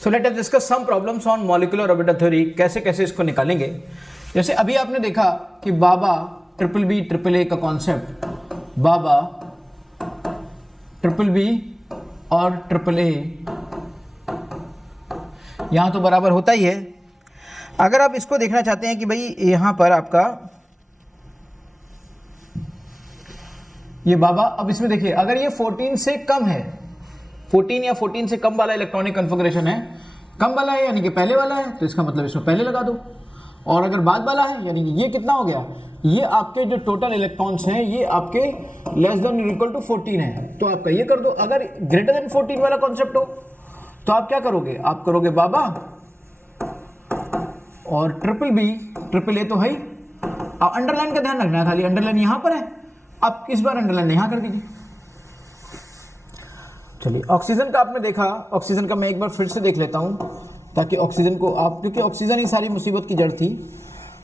So let us discuss some problems on molecular orbital theory. कैसे कैसे इसको निकालेंगे। जैसे अभी आपने देखा कि बाबा ट्रिपल बी ट्रिपल ए का कॉन्सेप्ट, बाबा ट्रिपल बी और ट्रिपल ए यहां तो बराबर होता ही है। अगर आप इसको देखना चाहते हैं कि भाई यहां पर आपका ये बाबा, अब इसमें देखिए अगर ये 14 से कम है, 14 या 14 से कम वाला इलेक्ट्रॉनिक कन्फिगरेशन है, कम वाला है यानी कि पहले वाला है, तो इसका मतलब इसमें पहले लगा दो। और अगर बाद वाला है यानी कि ये कितना हो गया, ये आपके जो टोटल इलेक्ट्रॉन्स हैं ये आपके लेस देन इक्वल टू 14 है, तो आपका ये कर दो। अगर ग्रेटर देन 14 वाला कॉन्सेप्ट हो तो आप क्या करोगे, आप करोगे बाबा और ट्रिपल बी ट्रिपल ए तो है। अब अंडरलाइन का ध्यान रखना है, खाली अंडरलाइन यहां पर है, आप इस बार अंडरलाइन यहां कर दीजिए। चलिए ऑक्सीजन का आपने देखा, ऑक्सीजन का मैं एक बार फिर से देख लेता हूं ताकि ऑक्सीजन को आप, क्योंकि ऑक्सीजन ही सारी मुसीबत की जड़ थी।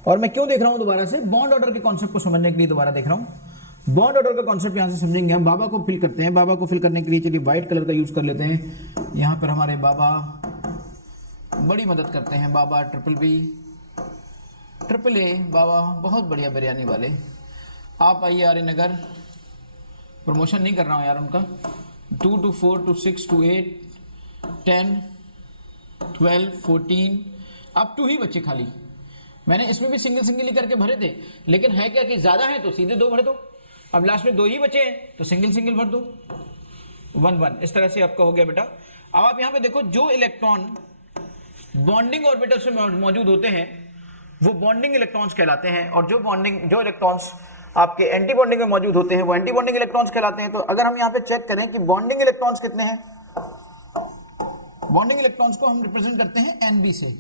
और मैं क्यों देख रहा हूं दोबारा से, बॉन्ड ऑर्डर के कॉन्सेप्ट को समझने के लिए दोबारा देख रहा हूं। बॉन्ड ऑर्डर का कॉन्सेप्ट यहां से समझेंगे हम। बाबा को फिल करते हैं, बाबा को फिल करने के लिए चलिए व्हाइट कलर का यूज कर लेते हैं। यहां पर हमारे बाबा बड़ी मदद करते हैं, बाबा ट्रिपल बी ट्रिपल ए, बाबा बहुत बढ़िया बिरयानी वाले। आप आइए आर्य नगर, प्रमोशन नहीं कर रहा हूं यार उनका। 2 to 4 to 6 to 8 10 12 14 up to ही बच्चे खाली। मैंने इसमें भी सिंगल सिंगल ही करके भरे थे, लेकिन है क्या कि ज्यादा है तो सीधे 2 भर दो। अब लास्ट में 2 ही बचे हैं तो सिंगल सिंगल भर दो, 1 1 इस तरह से आपका हो गया बेटा। अब आप यहां पे देखो, जो इलेक्ट्रॉन बॉन्डिंग ऑर्बिटल्स में मौजूद होते हैं वो बॉन्डिंग इलेक्ट्रॉन्स कहलाते हैं, और जो इलेक्ट्रॉन्स आपके एंटी बॉन्डिंग में मौजूद होते हैं वो एंटी बॉन्डिंग इलेक्ट्रॉन्स कहलाते हैं। तो अगर हम यहां पे चेक करें कि बॉन्डिंग इलेक्ट्रॉन्स कितने हैं, बॉन्डिंग इलेक्ट्रॉन्स को हम रिप्रेजेंट करते हैं Nb से,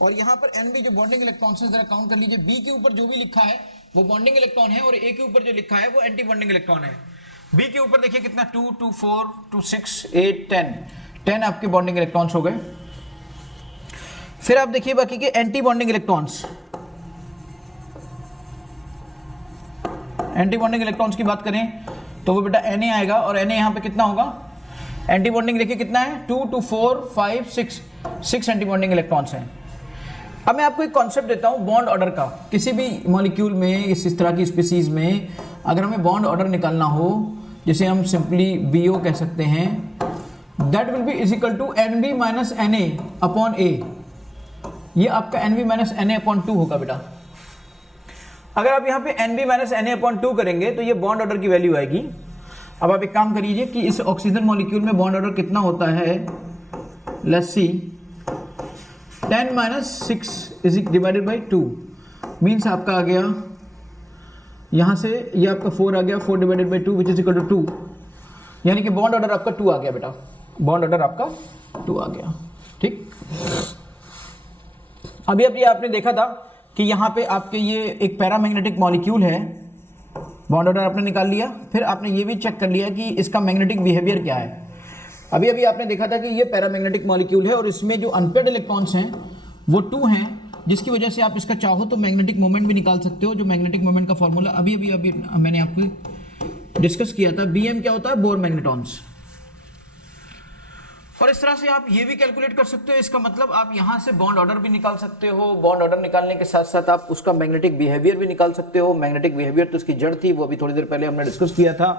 और यहां पर Nb जो बॉन्डिंग इलेक्ट्रॉन्स है, जरा काउंट कर लीजिए। बी के ऊपर जो भी लिखा है वो बॉन्डिंग इलेक्ट्रॉन है, और ए के ऊपर जो लिखा है वो एंटी बॉन्डिंग इलेक्ट्रॉन है। बी के ऊपर देखिए कितना, 2 2 4 2 6 8 10 आपके बॉन्डिंग इलेक्ट्रॉन्स हो गए। फिर आप देखिए बाकी के anti bonding electrons, anti bonding electrons की बात करें तो वो बेटा Na आएगा, और Na यहां पे कितना होगा, एंटी बॉन्डिंग देखिए कितना है, 2 2 4 5 6 एंटी बॉन्डिंग इलेक्ट्रॉन्स हैं। अब मैं आपको एक कॉन्सेप्ट देता हूं बॉन्ड ऑर्डर का। किसी भी मॉलिक्यूल में, इस तरह की स्पीसीज में अगर हमें बॉन्ड ऑर्डर निकालना हो, जिसे हम सिंपली BO कह सकते हैं, that will be is equal to NB minus Na upon A। ये आपका NB माइनस Na अपॉन 2 होगा बेटा। अगर आप यहाँ पे NB माइनस Na अपॉन 2 करेंगे तो ये बॉन्ड ऑर्डर की वैल्यू आएगी। अब आप एक काम करिए कि इस ऑक्सीजन मॉलिक्यूल में बॉन्ड ऑर्डर कितना होता है, let's see 10 minus 6 is divided by 2 means आपका आ गया यहाँ से, ये आपका 4 आ गया, 4 divided by 2 which is equal to 2, यानी कि बॉन्ड ऑर्डर आपका 2 आ गया बेटा, बॉन्ड ऑर्डर आपका 2 आ गया। ठीक, अभी आपने देखा था कि यहाँ पे आपके ये एक पैरामैग्नेटिक मॉलिक्यूल है, बॉन्ड ऑर्डर आपने निकाल लिया। फिर आपने ये भी चेक कर लिया कि इसका मैग्नेटिक बिहेवियर क्या है। अभी आपने देखा था कि ये पैरामैग्नेटिक मॉलिक्यूल है और इसमें जो अनपेड इलेक्ट्रॉन्स हैं वो 2 हैं, जिसकी वजह से आप इसका चाहो तो मैग्नेटिक मोमेंट भी निकाल सकते हो। जो मैग्नेटिक मोमेंट का फॉर्मूला अभी मैंने आपको डिस्कस किया था, Bm क्या होता है, बोर मैग्नेटॉन्स। और इस तरह से आप ये भी कैलकुलेट कर सकते हो। इसका मतलब आप यहां से बॉन्ड ऑर्डर भी निकाल सकते हो, बॉन्ड ऑर्डर निकालने के साथ साथ आप उसका मैग्नेटिक बिहेवियर भी निकाल सकते हो। मैग्नेटिक बिहेवियर तो उसकी जड़ थी, वो अभी थोड़ी देर पहले हमने डिस्कस किया था।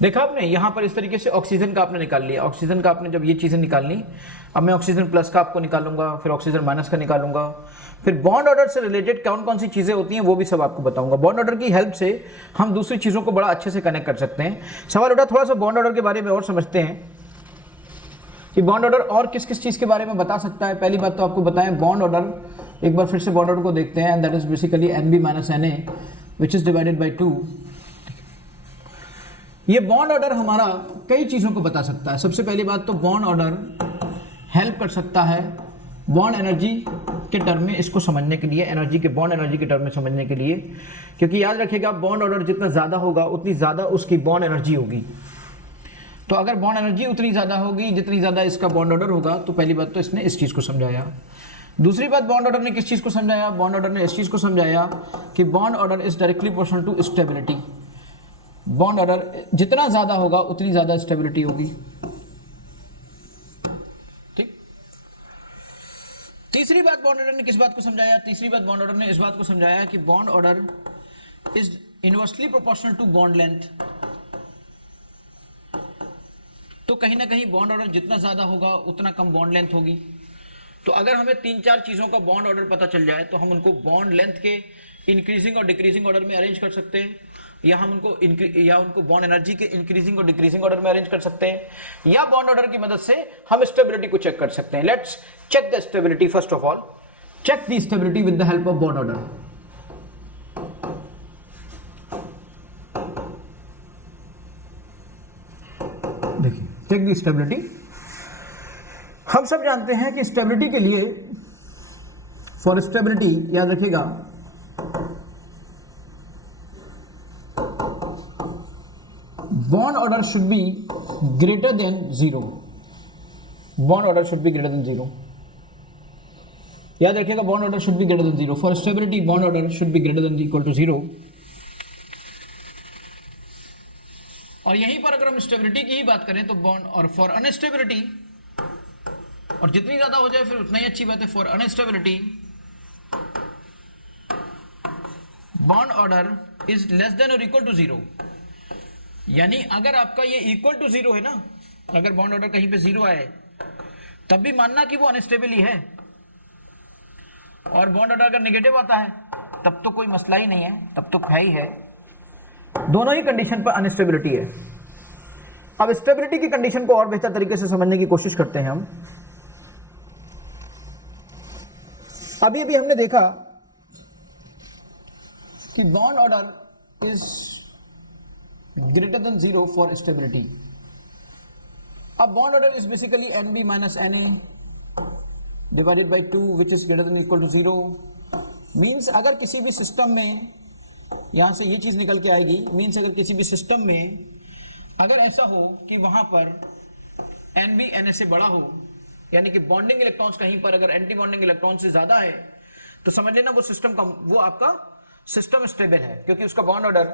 देखा आपने यहां पर इस तरीके से ऑक्सीजन का आपने निकाल लिया। ऑक्सीजन का आपने जब ये चीजें निकालनी, अब मैं ऑक्सीजन प्लस का आपको निकालूंगा, फिर ऑक्सीजन माइनस का निकालूंगा, फिर बॉन्ड ऑर्डर से रिलेटेड कौन कौन सी चीजें होती हैं वो भी सब आपको बताऊंगा। बॉन्ड ऑर्डर की हेल्प से हम दूसरी चीजों को बड़ा अच्छे से कनेक्ट कर सकते हैं। सवाल उठा, थोड़ा सा बॉन्ड ऑर्डर के बारे में और समझते हैं कि बॉन्ड ऑर्डर और किस किस चीज के बारे में बता सकता है। पहली बात तो आपको बताएं, बॉन्ड ऑर्डर, एक बार फिर से बॉन्ड ऑर्डर को देखते हैं, and that is basically NB minus Na which is divided by 2। ये बॉन्ड ऑर्डर हमारा कई चीजों को बता सकता है। सबसे पहली बात तो बॉन्ड ऑर्डर हेल्प कर सकता है बॉन्ड एनर्जी के टर्म में इसको समझने के लिए, एनर्जी के बॉन्ड एनर्जी के टर्म में समझने के लिए, क्योंकि याद रखिएगा बॉन्ड ऑर्डर जितना ज्यादा होगा उतनी ज्यादा उसकी बॉन्ड एनर्जी होगी। तो अगर बॉन्ड एनर्जी उतनी ज़्यादा होगी जितनी ज़्यादा इसका बॉन्ड ऑर्डर होगा, तो पहली बात तो इसने इस चीज़ को समझाया। दूसरी बात, बॉन्ड ऑर्डर ने किस चीज़ को समझाया? बॉन्ड ऑर्डर ने इस चीज़ को समझाया कि bond order is directly proportional to stability. Bond order जितना ज़्यादा होगा उतनी ज़्यादा स्टेबिलिटी होगी। ठीक। तीसरी बात बॉन्ड ऑर्डर ने किस बात को समझाया? तीसरी बात बॉन्ड ऑर्डर ने इस बात को समझाया कि bond order is inversely proportional to bond length. तो कहीं ना कहीं बॉन्ड ऑर्डर जितना ज्यादा होगा उतना कम बॉन्ड लेंथ होगी। तो अगर हमें 3-4 चीजों का बॉन्ड ऑर्डर पता चल जाए तो हम उनको बॉन्ड लेंथ के इंक्रीजिंग और डिक्रीजिंग ऑर्डर में अरेंज कर सकते हैं, या हम उनको बॉन्ड एनर्जी के इंक्रीजिंग और डिक्रीजिंग ऑर्डर में अरेंज कर सकते हैं, या बॉन्ड ऑर्डर की मदद से हम स्टेबिलिटी को चेक कर सकते हैं। Let's check the stability. First of all check the stability with the help of bond order. देखिए, चेक द स्टेबिलिटी। हम सब जानते हैं कि स्टेबिलिटी के लिए, फॉर स्टेबिलिटी याद रखिएगा, bond order should be greater than 0। Bond order should be greater than 0। याद रखिएगा, bond order should be greater than 0। For stability bond order should be greater than equal to 0। और यहीं पर अगर हम स्टेबिलिटी की ही बात करें तो बॉन्ड, और फॉर अनस्टेबिलिटी, और जितनी ज्यादा हो जाए फिर उतना ही अच्छी बात है। For unstability bond order is less than और इक्वल टू 0। यानी अगर आपका ये इक्वल टू 0 है ना, अगर बॉन्ड ऑर्डर कहीं पे 0 आए तब भी मानना कि वो अनस्टेबल ही है, और बॉन्ड ऑर्डर अगर नेगेटिव आता है तब तो कोई मसला ही नहीं है, तब तो है ही है। दोनों ही कंडीशन पर अनस्टेबिलिटी है। अब स्टेबिलिटी की कंडीशन को और बेहतर तरीके से समझने की कोशिश करते हैं हम। अभी अभी हमने देखा कि bond order is greater than 0 for stability. अब bond order is basically NB minus NA divided by 2 which is greater than equal to 0। Means अगर किसी भी सिस्टम में, यहां से ये चीज निकल के आएगी, मीन्स अगर किसी भी सिस्टम में अगर ऐसा हो कि वहां पर NB NA से बड़ा हो, यानी कि बॉन्डिंग इलेक्ट्रॉन्स कहीं पर अगर एंटी बॉन्डिंग इलेक्ट्रॉन से ज्यादा है, तो समझ लेना वो सिस्टम का, वो आपका सिस्टम स्टेबल है, क्योंकि उसका बॉन्ड ऑर्डर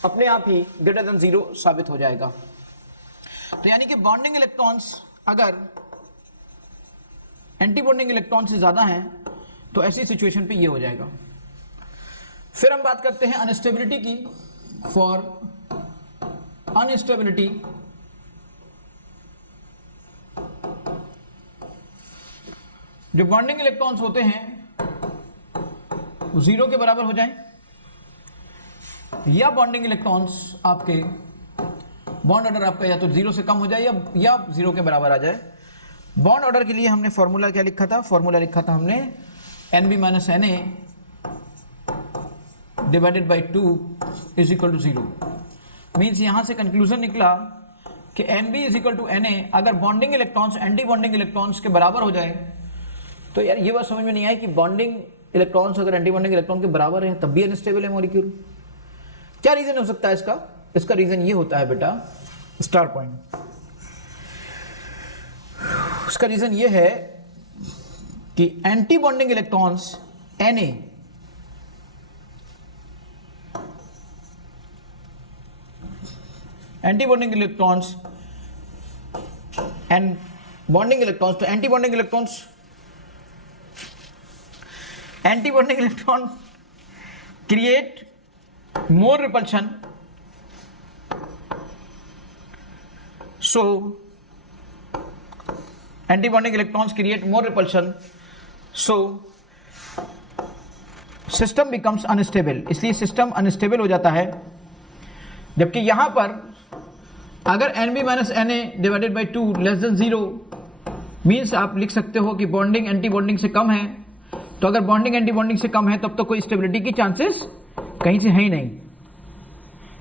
अपने आप ही ग्रेटर देन 0 साबित हो जाएगा। तो यानी कि बॉन्डिंग इलेक्ट्रॉन्स अगर एंटी बॉन्डिंग इलेक्ट्रॉन से ज्यादा हैं तो ऐसी सिचुएशन पे ये हो जाएगा। फिर हम बात करते हैं अनस्टेबिलिटी की। फॉर अनस्टेबिलिटी जो बॉन्डिंग इलेक्ट्रॉन्स होते हैं वो 0 के बराबर हो जाएं, या बॉन्डिंग इलेक्ट्रॉन्स आपके बॉन्ड ऑर्डर आपका या तो 0 से कम हो जाए या 0 के बराबर आ जाए। बॉन्ड ऑर्डर के लिए हमने फॉर्मूला क्या लिखा था? फॉर्मूला लिखा था हमने NB minus NA divided by 2 is equal to 0। Means यहां से कंक्लूजन निकला कि NB is equal to NA अगर bonding electrons anti bonding electrons के बराबर हो जाए, तो यार ये बात समझ में नहीं आई कि बॉन्डिंग इलेक्ट्रॉन्स अगर एंटी बॉन्डिंग इलेक्ट्रॉन के बराबर है तब भी अनस्टेबल है मॉलिक्यूल। क्या रीजन हो सकता है इसका? इसका रीजन ये होता है बेटा, स्टार पॉइंट। उसका रीजन ये है कि anti bonding electrons Na anti bonding electrons and bonding electrons, तो anti bonding electron create more repulsion, so anti-bonding electrons create more repulsion, so system becomes unstable। इसलिए सिस्टम अनस्टेबल हो जाता है। जबकि यहां पर अगर NB minus NA divided by 2 less than 0 means आप लिख सकते हो कि बॉन्डिंग एंटी बॉन्डिंग से कम है। तो अगर बॉन्डिंग एंटी बॉन्डिंग से कम है तब तो कोई स्टेबिलिटी की चांसेस कहीं से है ही नहीं।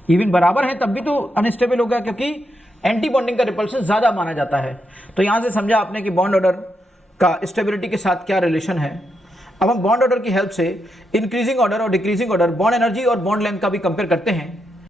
इवन बराबर है तब भी तो अनस्टेबल होगा, क्योंकि एंटी बॉन्डिंग का रिपल्शन ज्यादा माना जाता है। तो यहां से समझा आपने कि बॉन्ड ऑर्डर का स्टेबिलिटी के साथ क्या रिलेशन है। अब हम बॉन्ड ऑर्डर की हेल्प से इंक्रीजिंग ऑर्डर और डिक्रीजिंग ऑर्डर, बॉन्ड एनर्जी और बॉन्ड लेंथ का भी कंपेयर करते हैं।